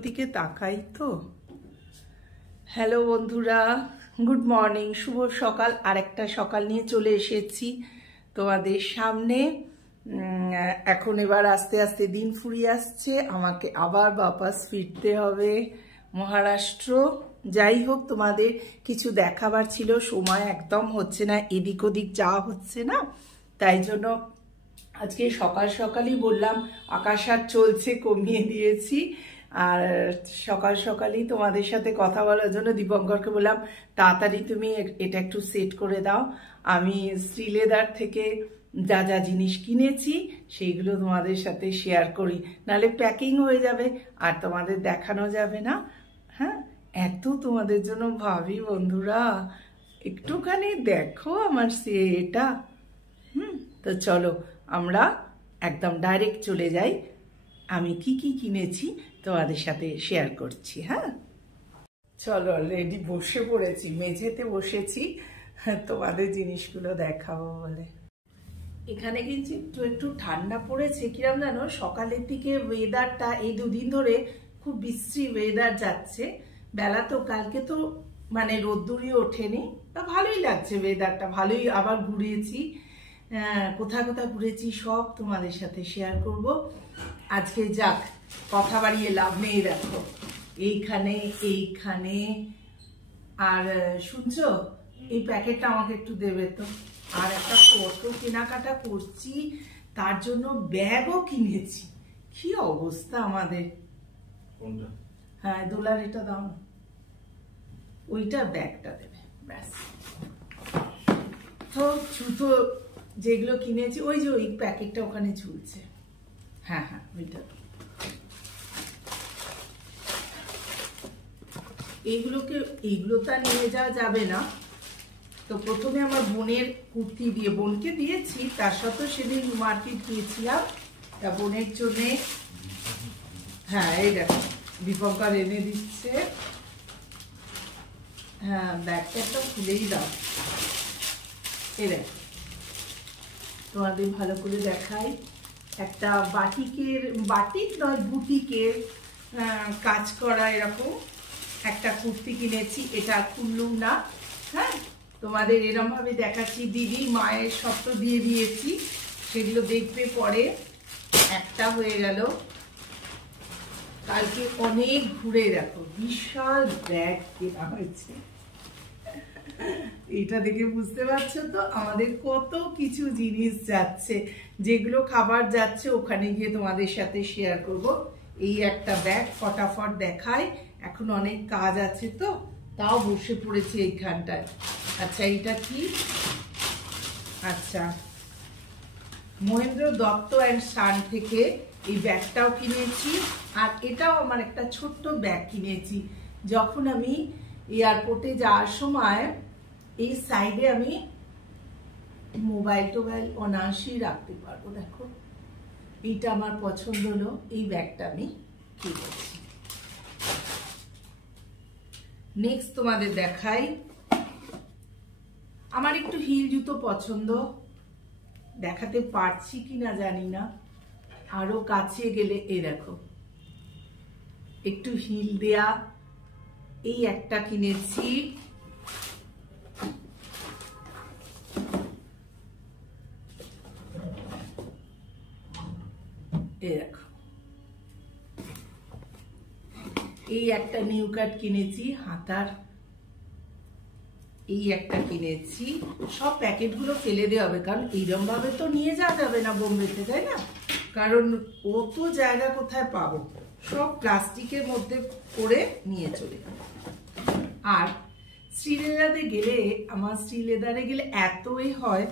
ওদিকে তাকাই তো। হ্যালো বন্ধুরা, গুড মর্নিং, শুভ সকাল। আরেকটা সকাল নিয়ে চলে এসেছি তোমাদের সামনে। এখন এবার আস্তে আস্তে দিন ফুরিয়ে আসছে, আমাকে আবার বাপাস ফিরতে হবে মহারাষ্ট্র। যাই হোক, তোমাদের কিছু দেখাবার ছিল, সময় একদম হচ্ছে না, এদিক ওদিক যাওয়া হচ্ছে না, তাই জন্য আজকে সকাল সকালই বললাম আকাশ হাট চলছে, কমিয়ে দিয়েছি। আর সকাল সকালই তোমাদের সাথে কথা বলার জন্য দীপঙ্করকে বললাম তাড়াতাড়ি তুমি এটা একটু সেট করে দাও। আমি শ্রীলেদার থেকে যা যা জিনিস কিনেছি সেইগুলো তোমাদের সাথে শেয়ার করি, নাহলে প্যাকিং হয়ে যাবে আর তোমাদের দেখানো যাবে না। হ্যাঁ, এত তোমাদের জন্য ভাবি বন্ধুরা, একটুখানি দেখো আমার এটা। তো চলো আমরা একদম ডাইরেক্ট চলে যাই, আমি কি কি কিনেছি তোমাদের সাথে শেয়ার করছি। হ্যাঁ চলো, অলরেডি বসে পড়েছি, মেঝেতে বসেছি তোমাদের জিনিসগুলো দেখাবো বলে। এখানে কিন্তু একটু একটু ঠান্ডা পড়েছে, কিরম জানো, সকালের দিকে ওয়েদারটা এই দুদিন ধরে খুব বিশ্রী ওয়েদার যাচ্ছে। বেলা তো কালকে তো মানে রোদ্দুরই ওঠেনি, তা ভালোই লাগছে ওয়েদারটা, ভালোই। আবার ঘুরেছি, কোথায় কোথায় ঘুরেছি সব তোমাদের সাথে শেয়ার করব আজকে। যাক, কথা বাড়িয়ে লাভ নেই, দেখো এইখানে এইখানে। আর শুনছো, এই প্যাকেটটা আমাকে একটু দেবে তো। আর একটা কত কেনাকাটা করছি, তার জন্য ব্যাগও কিনেছি। কি অবস্থা আমাদের। হ্যাঁ, $1 এটা দাও না, ওইটা ব্যাগটা দেবে ব্যাস। তো জুতো যেগুলো কিনেছি, ওই যে ওই প্যাকেটটা ওখানে ঝুলছে। হ্যাঁ হ্যাঁ, ওইটা। এইগুলো তো নিয়ে যাওয়া যাবে না। তো প্রথমে আমার বোনের কুর্তি দিয়ে, বোনকে দিয়েছি, তার সাথে সেদিন মার্কেট গিয়েছিলাম, তা বোনের জন্যে। হ্যাঁ এই দেখো, দীপঙ্কর এনে দিচ্ছে। হ্যাঁ, ব্যাগটা একটা খুলেই দাও। এই দেখো, তোমাদের ভালো করে দেখাই। একটা বাটিক নয়, বুটিকের কাজ করা এরকম একটা কুর্তি কিনেছি। এটা খুললুম না, হ্যাঁ তোমাদের এরম ভাবে দেখাচ্ছি। দিদি মায়ের সব তো দিয়ে দিয়েছি, সেগুলো দেখবে পরে। একটা হয়ে গেল। কালকে অনেক ঘুরে, দেখো বিশাল ব্যাগ কেনা হয়েছে। এটা দেখে বুঝতে পারছো তো আমাদের কত কিছু জিনিস যাচ্ছে, যেগুলো খাবার যাচ্ছে ওখানে গিয়ে তোমাদের সাথে শেয়ার করব। এই একটা ব্যাগ ফটাফট দেখায়, এখন অনেক কাজ আছে তো তাও বসে পড়েছি এইখানটায়। আচ্ছা এইটা কি? আচ্ছা, মহেন্দ্র দত্ত অ্যান্ড সান থেকে এই ব্যাগটাও কিনেছি। আর এটাও আমার একটা ছোট্ট ব্যাগ কিনেছি, যখন আমি এয়ারপোর্টে যাওয়ার সময় এই সাইডে আমি মোবাইল টোবাইল অনায়াসেই রাখতে পারবো। দেখো এইটা আমার পছন্দ হলো, এই ব্যাগটা আমি কিনেছি। নেক্সট তোমাদের দেখাই, আমার একটু হিল জুতো পছন্দ, দেখাতে পারছি কিনা জানি না, আরো কাছে গেলে এই দেখো একটু হিল দেয়া এই একটা কিনেছি। দেখো এই একটা নিউ কাট কিনেছি হাতার, এই একটা কিনেছি। সব প্যাকেটগুলো ফেলে দেওয়া হবে, কারণ এইরকম ভাবে তো নিয়ে যাওয়া যাবে না বোম্বেতে, তাই না? কারণ অত জায়গা কোথায় পাবো, সব প্লাস্টিকের মধ্যে করে নিয়ে চলে যাবো। আর শ্রীলেদারে গেলে, আমার শ্রীলেদারে গেলে এতই হয়,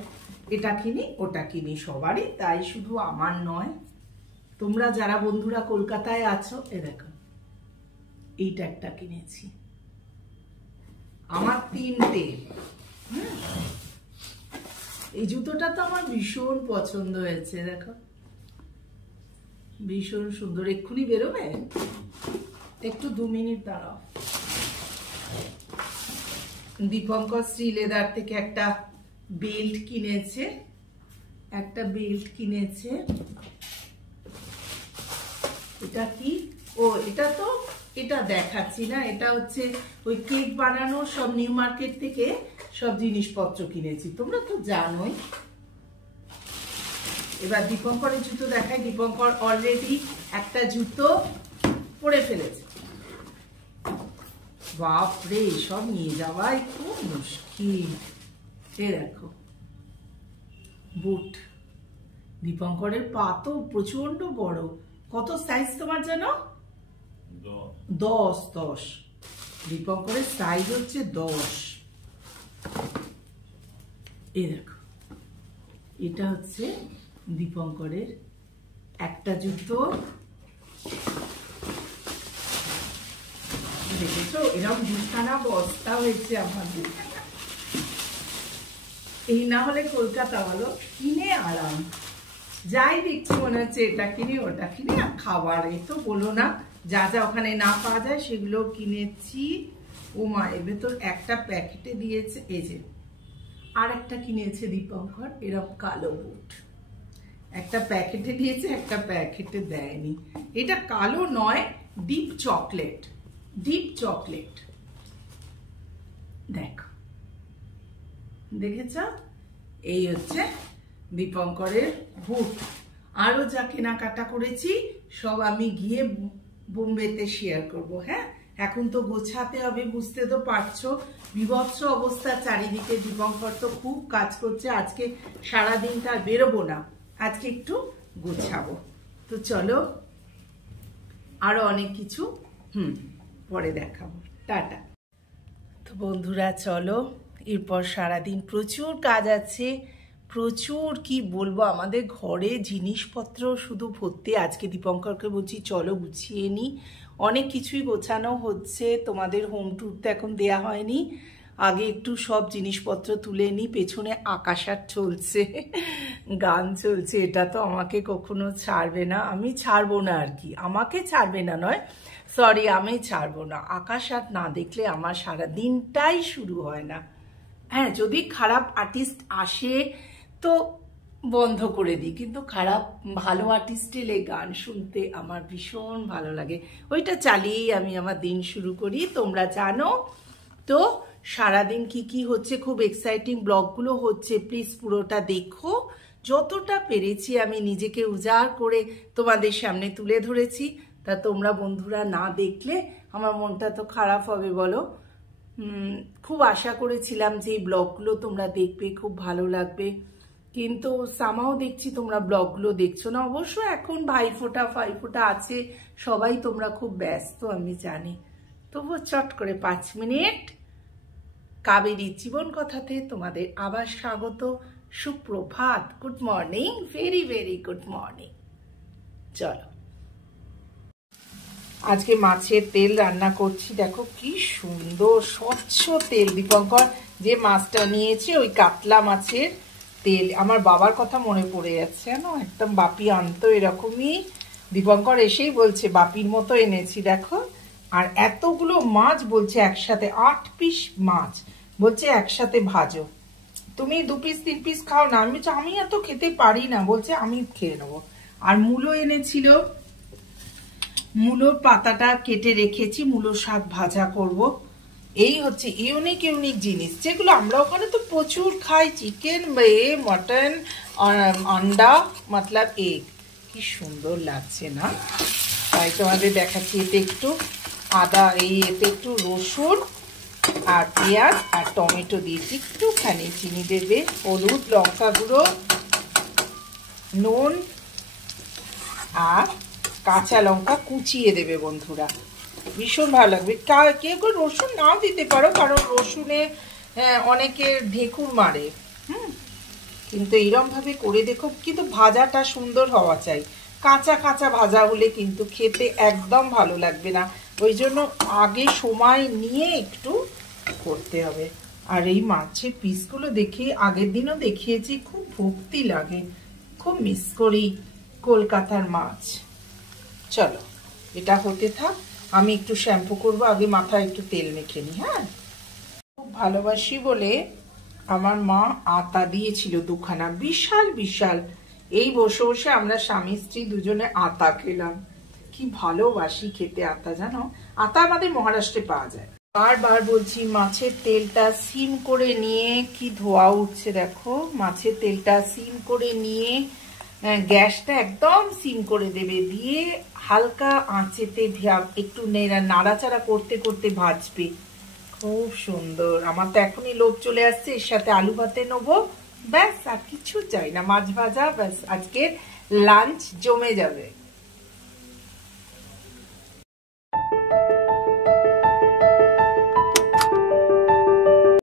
এটা কিনি ওটা কিনি, সবারই তাই, শুধু আমার নয়। তোমরা যারা বন্ধুরা কলকাতায় আছো, এ দেখো এইটা একটা কিনেছি, আমার 3টে। এই জুতোটা তো আমার ভীষণ পছন্দ হয়েছে, দেখো ভীষণ সুন্দর। এক্ষুনি বেরোবে, একটু 2 মিনিট দাঁড়াও। দীপঙ্কর শ্রীলেদার থেকে একটা বেল্ট কিনেছে, এটা কি? ও এটা তো এটা দেখাচ্ছি না, এটা হচ্ছে ওই কেক বানানো সব নিউ মার্কেট থেকে সব জিনিসপত্র কিনেছি, তোমরা তো জানোই। এবার দীপঙ্করের জুতো দেখাই। দীপঙ্কর অলরেডি একটা জুতো পরে ফেলেছে। বাপরে, সব নিয়ে যাওয়াই খুব মুশকিল। এই দেখো বুট। দীপঙ্করের পা তো প্রচন্ড বড়। কত সাইজ তোমার জানো? 10। দীপঙ্করের সাইজ হচ্ছে 10। এই দেখো, এটা হচ্ছে দীপঙ্করের একটা জুতো। দেখেছো এরকম দুখানা বস্তা হয়েছে আমাদের। এই না হলে কলকাতা বলো, কিনে আরাম। যাই দেখছি মনে হচ্ছে এটা কিনি ওটা কিনি। আর খাবার এই তো বলো না, যা যা ওখানে না পাওয়া যায় সেগুলো কিনেছি। ও মা, এবার তো একটা প্যাকেটে দিয়েছে। এই যে আর একটা কিনেছে দীপঙ্কর, এরকম কালো বুট। একটা প্যাকেটে দিয়েছে, একটা প্যাকেটে দেয়নি। এটা কালো নয়, ডিপ চকলেট। ডিপ চকলেট দেখো, দেখেছ? এই হচ্ছে দীপঙ্করের বুট। আরো যা কেনাকাটা করেছি সব আমি গিয়ে বোম্বেতে শেয়ার করব। হ্যাঁ, এখন তো গোছাতে হবে, বুঝতে তো পারছো বিভৎস অবস্থা চারিদিকে। দীপঙ্কর তো খুব কাজ করছে, আজকে সারাদিনটা আর বেরোবো না, আজকে একটু গোছাবো। তো চলো, আরো অনেক কিছু পরে দেখাবো। টাটা। তো বন্ধুরা চলো, এরপর সারাদিন প্রচুর কাজ আছে, প্রচুর কি বলবো, আমাদের ঘরে জিনিসপত্র শুধু ভর্তি। আজকে দীপঙ্করকে বলছি চলো গুছিয়ে নি, অনেক কিছুই গোছানো হচ্ছে। তোমাদের হোম ট্যুর তো এখন দেয়া হয়নি, আগে একটু সব জিনিসপত্র তুলে নি। পেছনে আকাশার চলছে, গান চলছে, এটা তো আমাকে কখনো ছাড়বে না। আমি ছাড়বো না আর কি, আমাকে ছাড়বে না নয়, সরি, আমি ছাড়বো না। আকাশার না দেখলে আমার সারা দিনটাই শুরু হয় না। হ্যাঁ, যদি খারাপ আর্টিস্ট আসে তো বন্ধ করে দিই, কিন্তু খারাপ ভালো আর্টিস্ট এলে গান শুনতে আমার ভীষণ ভালো লাগে, ওইটা চালিয়েই আমি আমার দিন শুরু করি। তোমরা জানো তো সারাদিন কি কি হচ্ছে, খুব এক্সাইটিং ব্লগগুলো হচ্ছে, প্লিজ পুরোটা দেখো। যতটা পেরেছি আমি নিজেকে উজাড় করে তোমাদের সামনে তুলে ধরেছি। তা তোমরা বন্ধুরা না দেখলে আমার মনটা তো খারাপ হবে বলো। খুব আশা করেছিলাম যে এই ব্লগগুলো তোমরা দেখবে, খুব ভালো লাগবে, কিন্তু সামাও দেখছি তোমরা ব্লগগুলো দেখছো না। অবশ্য এখন ভাইফোঁটা ফাইফোঁটা আছে, সবাই তোমরা খুব ব্যস্ত আমি জানি, তবুও চট করে 5 মিনিট কাবেরী জীবন কথাতে তোমাদের আবার স্বাগত। সুপ্রভাত, good morning, very very good morning. চলো, আজকে মাছের তেল রান্না করছি। দেখো কি সুন্দর স্বচ্ছ তেল। দীপঙ্কর যে মাছটা নিয়েছে ওই কাতলা মাছের তেল। আমার বাবার কথা মনে পড়ে যাচ্ছে, জানো, একদম বাপি আনতো এরকমই। দীপঙ্কর এসেই বলছে বাপির মতো এনেছি দেখো। আর এতগুলো মাছ বলছে একসাথে, 8 পিস মাছ বলছে একসাথে ভাজো। তুমি 2 পিস 3 পিস খাও না। আমি এত খেতে পারি না, বলছে আমি খেয়ে নেবো। আর মূলো এনেছিল, মূলোর পাতাটা কেটে রেখেছি, মূলো শাক ভাজা করব। এই হচ্ছে ইউনিক ইউনিক জিনিস যেগুলো আমরা ওখানে তো প্রচুর খাই। চিকেন, মটন, আন্ডা, মতলব এগ। কি সুন্দর লাগছে না? তাই তোমাদের দেখাচ্ছি। এতে একটু আদা, এতে একটু রসুন আর পেঁয়াজ আর টমেটো দিয়েছি, একটুখানি চিনি দেবে, হলুদ, লঙ্কা গুঁড়ো, নুন আর কাঁচা লঙ্কা কুচিয়ে দেবে বন্ধুরা, ভীষণ ভালো লাগবে। কেউ রসুন নাও দিতে পারো, কারণ রসুনে অনেকের ঢেকুর মারে। কিন্তু এইরকম ভাবে করে দেখো, কিন্তু ভাজাটা সুন্দর হওয়া চাই। কাঁচা কাঁচা ভাজা হলে কিন্তু খেতে একদম ভালো লাগবে না, ওই জন্য আগে সময় নিয়ে একটু করতে হবে। আর এই মাছের পিসগুলো দেখে আগের দিনও দেখিয়েছি, খুব ভক্তি লাগে, খুব মিস করি কলকাতার মাছ। চলো, এটা হতে থাক, আমি একটু শ্যাম্পু করবো, আগে মাথায় একটু তেল মেখে নিই। হ্যাঁ, খুব ভালোবাসি বলে আমার মা আতা দিয়েছিল 2খানা, বিশাল বিশাল। এই বসে বসে আমরা স্বামী স্ত্রী দুজনে আতা খেলাম, কি ভালোবাসি খেতে আতা, জানো? আতা আমাদের মহারাষ্ট্রে পাওয়া যায়। বারবার বলছি মাছের তেলটা সিম করে নিয়ে, কি ধোয়া উঠছে দেখো, মাছের তেলটা সিম করে নিয়ে গ্যাসটা একদম সিম করে দেবে, দিয়ে হালকা আঁচেতে একটু নাড়াচাড়া করতে করতে ভাজবে। খুব সুন্দর। আমার তো এখনই লোভ চলে আসছে, এর সাথে আলু ভাতে নেবো, ব্যাস আর কিছু চাই না, মাছ ভাজা, ব্যাস আজকে লাঞ্চ জমে যাবে।